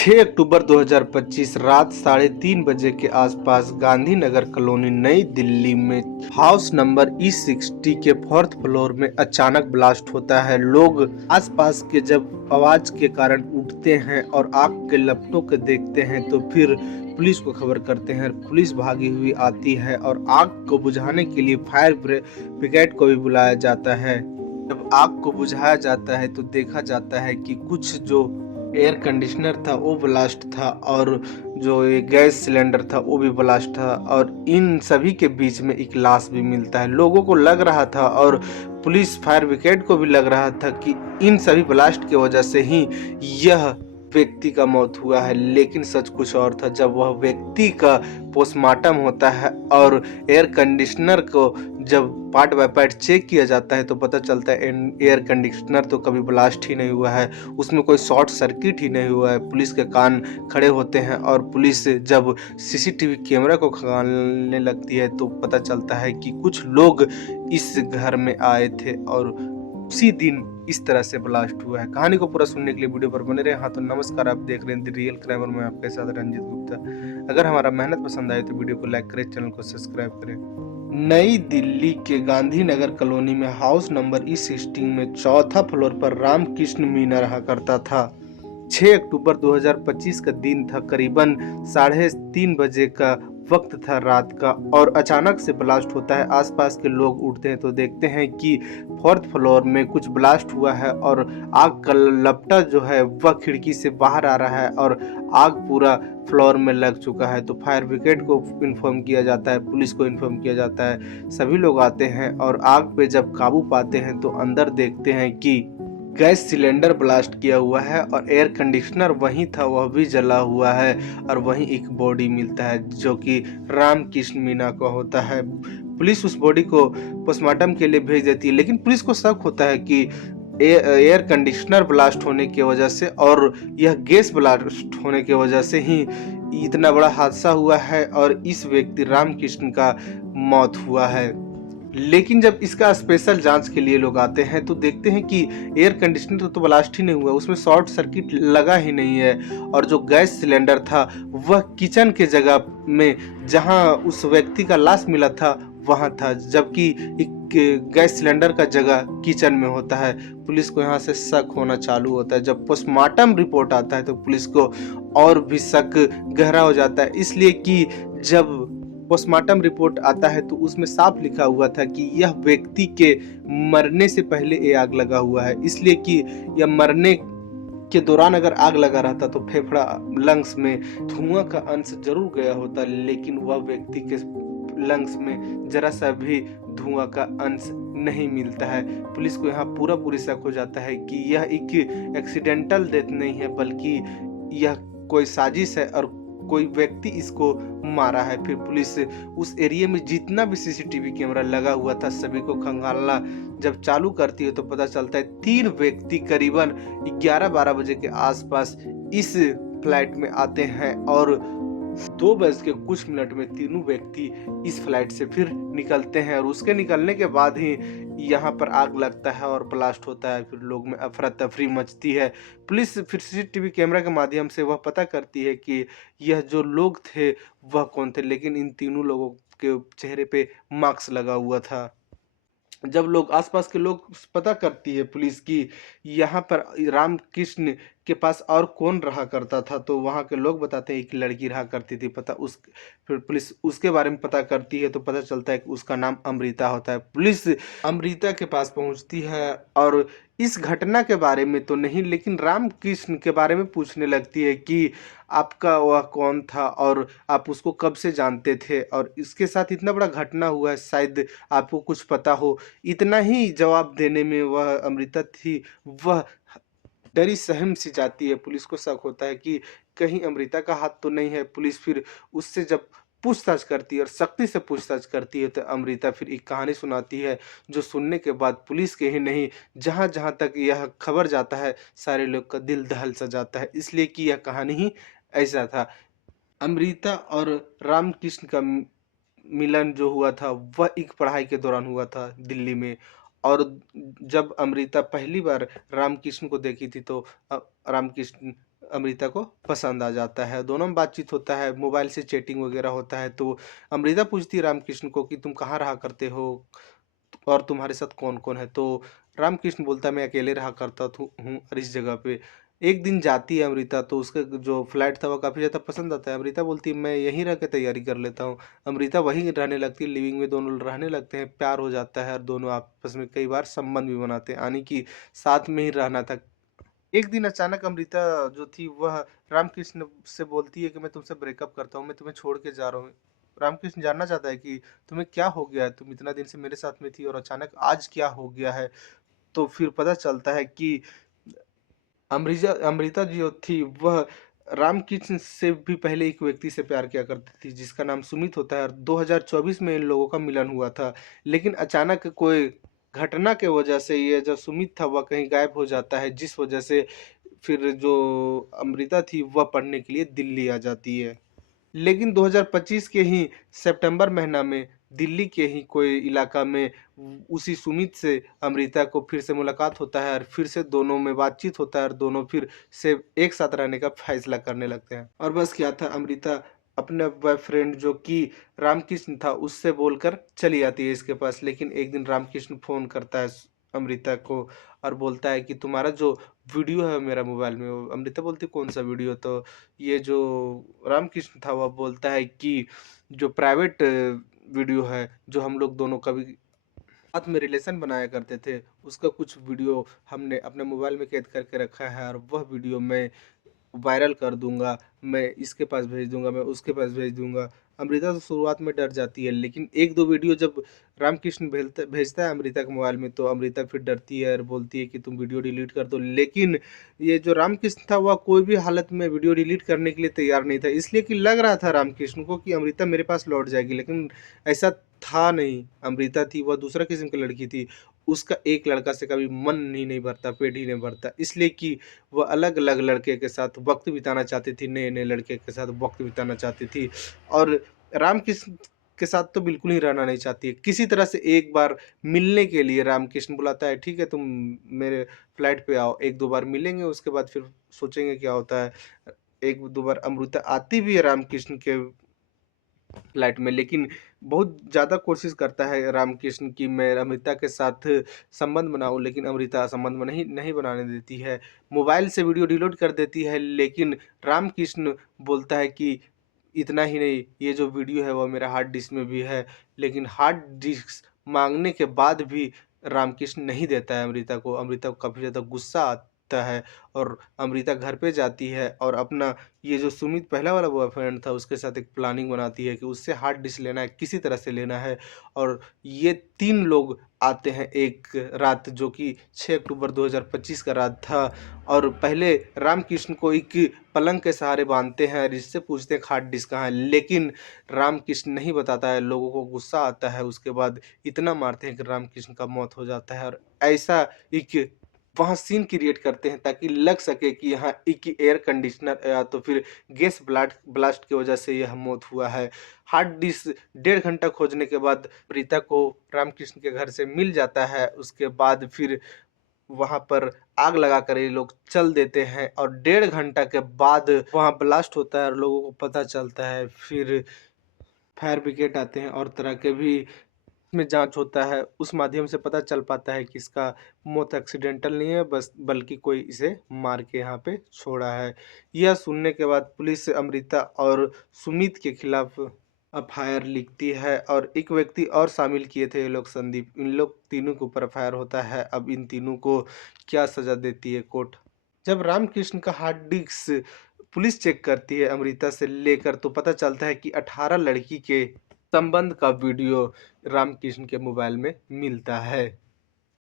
6 अक्टूबर 2025 रात 3:30 बजे के आसपास गांधीनगर कॉलोनी नई दिल्ली में हाउस नंबर E60 के फोर्थ फ्लोर में अचानक ब्लास्ट होता है। लोग आसपास के जब आवाज के कारण उठते हैं और आग के लपटों को देखते हैं तो फिर पुलिस को खबर करते हैं। पुलिस भागी हुई आती है और आग को बुझाने के लिए फायर ब्रिगेड को भी बुलाया जाता है। जब आग को बुझाया जाता है तो देखा जाता है कि कुछ जो एयर कंडीशनर था वो ब्लास्ट था और जो ये गैस सिलेंडर था वो भी ब्लास्ट था और इन सभी के बीच में एक लाश भी मिलता है। लोगों को लग रहा था और पुलिस फायर ब्रिगेड को भी लग रहा था कि इन सभी ब्लास्ट की वजह से ही यह व्यक्ति का मौत हुआ है, लेकिन सच कुछ और था। जब वह व्यक्ति का पोस्टमार्टम होता है और एयर कंडीशनर को जब पार्ट बाय पार्ट चेक किया जाता है तो पता चलता है एयर कंडीशनर तो कभी ब्लास्ट ही नहीं हुआ है, उसमें कोई शॉर्ट सर्किट ही नहीं हुआ है। पुलिस के कान खड़े होते हैं और पुलिस जब सीसीटीवी कैमरा को खंगालने लगती है तो पता चलता है कि कुछ लोग इस घर में आए थे और उसी दिन इस तरह से ब्लास्ट हुआ है। कहानी को पूरा सुनने के लिए वीडियो पर बने रहे। हाँ तो नमस्कार, आप देख रहे हैं द रियल क्राइम और मैं आपके साथ रंजीत गुप्ता। अगर हमारा मेहनत पसंद आए तो वीडियो को लाइक करें, चैनल को सब्सक्राइब करें। नई दिल्ली के गांधीनगर कॉलोनी में हाउस नंबर E60 में चौथा फ्लोर पर रामकृष्ण मीना रहा करता था। 6 अक्टूबर 2025 का दिन था। करीबन 3:30 बजे का वक्त था रात का और अचानक से ब्लास्ट होता है। आसपास के लोग उठते हैं तो देखते हैं कि फोर्थ फ्लोर में कुछ ब्लास्ट हुआ है और आग का लपटा जो है वह खिड़की से बाहर आ रहा है और आग पूरा फ्लोर में लग चुका है। तो फायर ब्रिगेड को इन्फॉर्म किया जाता है, पुलिस को इन्फॉर्म किया जाता है। सभी लोग आते हैं और आग पे जब काबू पाते हैं तो अंदर देखते हैं कि गैस सिलेंडर ब्लास्ट किया हुआ है और एयर कंडीशनर वहीं था, वह भी जला हुआ है और वहीं एक बॉडी मिलता है जो कि रामकृष्ण मीना का होता है। पुलिस उस बॉडी को पोस्टमार्टम के लिए भेज देती है, लेकिन पुलिस को शक होता है कि एयर कंडीशनर ब्लास्ट होने की वजह से और यह गैस ब्लास्ट होने की वजह से ही इतना बड़ा हादसा हुआ है और इस व्यक्ति रामकृष्ण का मौत हुआ है। लेकिन जब इसका स्पेशल जांच के लिए लोग आते हैं तो देखते हैं कि एयर कंडीशनर तो ब्लास्ट ही नहीं हुआ, उसमें शॉर्ट सर्किट लगा ही नहीं है और जो गैस सिलेंडर था वह किचन के जगह में जहां उस व्यक्ति का लाश मिला था वहां था, जबकि एक गैस सिलेंडर का जगह किचन में होता है। पुलिस को यहाँ से शक होना चालू होता है। जब पोस्टमार्टम रिपोर्ट आता है तो पुलिस को और भी शक गहरा हो जाता है, इसलिए कि जब पोस्टमार्टम रिपोर्ट आता है तो उसमें साफ लिखा हुआ था कि यह व्यक्ति के मरने से पहले ये आग लगा हुआ है, इसलिए कि यह मरने के दौरान अगर आग लगा रहता तो फेफड़ा लंग्स में धुआं का अंश जरूर गया होता, लेकिन वह व्यक्ति के लंग्स में जरा सा भी धुआं का अंश नहीं मिलता है। पुलिस को यहाँ पूरी शक हो जाता है कि यह एक एक्सीडेंटल डेथ नहीं है, बल्कि यह कोई साजिश है और कोई व्यक्ति इसको मारा है। फिर पुलिस उस एरिया में जितना भी सीसीटीवी कैमरा लगा हुआ था सभी को खंगालना जब चालू करती है तो पता चलता है 3 व्यक्ति करीबन 11-12 बजे के आसपास इस फ्लैट में आते हैं और 2 बज के कुछ मिनट में तीनों व्यक्ति इस फ्लैट से फिर निकलते हैं और उसके निकलने के बाद ही यहाँ पर आग लगता है और ब्लास्ट होता है। फिर लोग में अफरा तफरी मचती है। पुलिस फिर सीसीटीवी कैमरा के माध्यम से वह पता करती है कि यह जो लोग थे वह कौन थे, लेकिन इन तीनों लोगों के चेहरे पे मास्क लगा हुआ था। जब लोग आसपास के लोग पता करती है पुलिस की यहाँ पर रामकृष्ण के पास और कौन रहा करता था तो वहाँ के लोग बताते हैं एक लड़की रहा करती थी। पता उस फिर पुलिस उसके बारे में पता करती है तो पता चलता है कि उसका नाम अमृता होता है। पुलिस अमृता के पास पहुँचती है और इस घटना के बारे में तो नहीं, लेकिन रामकृष्ण के बारे में पूछने लगती है कि आपका वह कौन था और आप उसको कब से जानते थे और इसके साथ इतना बड़ा घटना हुआ है, शायद आपको कुछ पता हो। इतना ही जवाब देने में वह अमृता थी, वह डरी सहम सी जाती है। पुलिस को शक होता है कि कहीं अमृता का हाथ तो नहीं है। पुलिस फिर उससे जब पूछताछ करती है और सख्ती से पूछताछ करती है तो अमृता फिर एक कहानी सुनाती है जो सुनने के बाद पुलिस के ही नहीं जहाँ जहाँ तक यह खबर जाता है सारे लोग का दिल दहल सा जाता है, इसलिए कि यह कहानी ही ऐसा था। अमृता और रामकृष्ण का मिलन जो हुआ था वह एक पढ़ाई के दौरान हुआ था दिल्ली में और जब अमृता पहली बार रामकृष्ण को देखी थी तो रामकृष्ण अमृता को पसंद आ जाता है। दोनों में बातचीत होता है, मोबाइल से चैटिंग वगैरह होता है। तो अमृता पूछती है रामकृष्ण को कि तुम कहाँ रहा करते हो और तुम्हारे साथ कौन-कौन है? तो रामकृष्ण बोलता है मैं अकेले रहा करता हूँ और इस जगह पे। एक दिन जाती है अमृता तो उसका जो फ्लैट था वो काफ़ी ज़्यादा पसंद आता है। अमृता बोलती है मैं यहीं रह के तैयारी कर लेता हूँ। अमृता वहीं रहने लगती है, लिविंग में दोनों रहने लगते हैं, प्यार हो जाता है और दोनों आपस में कई बार संबंध भी बनाते हैं, यानी कि साथ में ही रहना था। एक दिन अचानक अमृता जो थी वह रामकृष्ण से बोलती है कि मैं तुमसे ब्रेकअप करता हूँ, मैं तुम्हें छोड़ के जा रहा हूँ। रामकृष्ण जानना चाहता है कि तुम्हें क्या हो गया है? तुम इतना दिन से मेरे साथ में थी और अचानक आज क्या हो गया है? तो फिर पता चलता है कि अमृजा अमृता जो थी वह रामकृष्ण से भी पहले एक व्यक्ति से प्यार किया करती थी जिसका नाम सुमित होता है और 2024 में इन लोगों का मिलन हुआ था। लेकिन अचानक कोई घटना के वजह से ये जो सुमित था वह कहीं गायब हो जाता है, जिस वजह से फिर जो अमृता थी वह पढ़ने के लिए दिल्ली आ जाती है। लेकिन 2025 के ही सितंबर महीना में दिल्ली के ही कोई इलाका में उसी सुमित से अमृता को फिर से मुलाकात होता है और फिर से दोनों में बातचीत होता है और दोनों फिर से एक साथ रहने का फैसला करने लगते हैं। और बस क्या था, अमृता अपने बॉयफ्रेंड जो कि रामकृष्ण था उससे बोलकर चली आती है इसके पास। लेकिन एक दिन रामकृष्ण फ़ोन करता है अमृता को और बोलता है कि तुम्हारा जो वीडियो है मेरा मोबाइल में। वो अमृता बोलती कौन सा वीडियो? तो ये जो रामकृष्ण था वह बोलता है कि जो प्राइवेट वीडियो है जो हम लोग दोनों कभी साथ में रिलेशन बनाया करते थे, उसका कुछ वीडियो हमने अपने मोबाइल में कैद करके रखा है और वह वीडियो मैं वायरल कर दूँगा, मैं इसके पास भेज दूँगा, मैं उसके पास भेज दूँगा। अमृता तो शुरुआत में डर जाती है, लेकिन 1-2 वीडियो जब रामकृष्ण भेजता है अमृता के मोबाइल में, तो अमृता फिर डरती है और बोलती है कि तुम वीडियो डिलीट कर दो। लेकिन ये जो रामकृष्ण था वह कोई भी हालत में वीडियो डिलीट करने के लिए तैयार नहीं था, इसलिए कि लग रहा था रामकृष्ण को कि अमृता मेरे पास लौट जाएगी, लेकिन ऐसा था नहीं। अमृता थी वह दूसरा किस्म की लड़की थी। उसका एक लड़का से कभी मन ही नहीं भरता, पेट ही नहीं भरता, इसलिए कि वो अलग-अलग लड़के के साथ वक़्त बिताना चाहती थी, नए-नए लड़के के साथ वक़्त बिताना चाहती थी और रामकृष्ण के साथ तो बिल्कुल ही रहना नहीं चाहती है। किसी तरह से एक बार मिलने के लिए रामकृष्ण बुलाता है, ठीक है तुम मेरे फ्लैट पे आओ, 1-2 बार मिलेंगे उसके बाद फिर सोचेंगे क्या होता है। 1-2 बार अमृता आती भी है रामकृष्ण के फ्लैट में, लेकिन बहुत ज़्यादा कोशिश करता है रामकृष्ण कि मैं अमृता के साथ संबंध बनाऊँ, लेकिन अमृता संबंध नहीं नहीं बनाने देती है। मोबाइल से वीडियो डिलीट कर देती है, लेकिन रामकृष्ण बोलता है कि इतना ही नहीं, ये जो वीडियो है वो मेरा हार्ड डिस्क में भी है। लेकिन हार्ड डिस्क माँगने के बाद भी रामकृष्ण नहीं देता है अमृता को। अमृता को काफ़ी ज़्यादा गुस्सा आता है और अमृता घर पे जाती है और अपना ये जो सुमित पहला वाला बॉयफ्रेंड था उसके साथ एक प्लानिंग बनाती है कि उससे हार्ड डिस्क लेना है, किसी तरह से लेना है। और ये 3 लोग आते हैं एक रात, जो कि 6 अक्टूबर 2025 का रात था और पहले रामकृष्ण को एक पलंग के सहारे बाँधते हैं और इससे पूछते हैं हार्ड डिस्क कहाँ है, लेकिन रामकृष्ण नहीं बताता है। लोगों को गुस्सा आता है, उसके बाद इतना मारते हैं कि रामकृष्ण का मौत हो जाता है और ऐसा एक वहाँ सीन क्रिएट करते हैं ताकि लग सके कि यहाँ एक एयर कंडीशनर या तो फिर गैस ब्लास्ट की वजह से यह मौत हुआ है। हार्ड डिस्क 1.5 घंटा खोजने के बाद प्रीता को रामकृष्ण के घर से मिल जाता है। उसके बाद फिर वहाँ पर आग लगाकर ये लोग चल देते हैं और 1.5 घंटा के बाद वहाँ ब्लास्ट होता है और लोगों को पता चलता है। फिर फायर ब्रिगेड आते हैं और तरह के भी में जांच होता है, उस माध्यम से पता चल पाता है कि इसका मौत एक्सीडेंटल नहीं है, बस बल्कि कोई इसे मार के यहाँ पे छोड़ा है। यह सुनने के बाद पुलिस अमृता और सुमित के खिलाफ एफआईआर लिखती है और एक व्यक्ति और शामिल किए थे ये लोग, संदीप। इन लोग तीनों के ऊपर एफआईआर होता है। अब इन तीनों को क्या सजा देती है कोर्ट? जब रामकृष्ण का हार्ड डिस्क पुलिस चेक करती है अमृता से लेकर, तो पता चलता है कि 18 लड़की के संबंध का वीडियो रामकृष्ण के मोबाइल में मिलता है।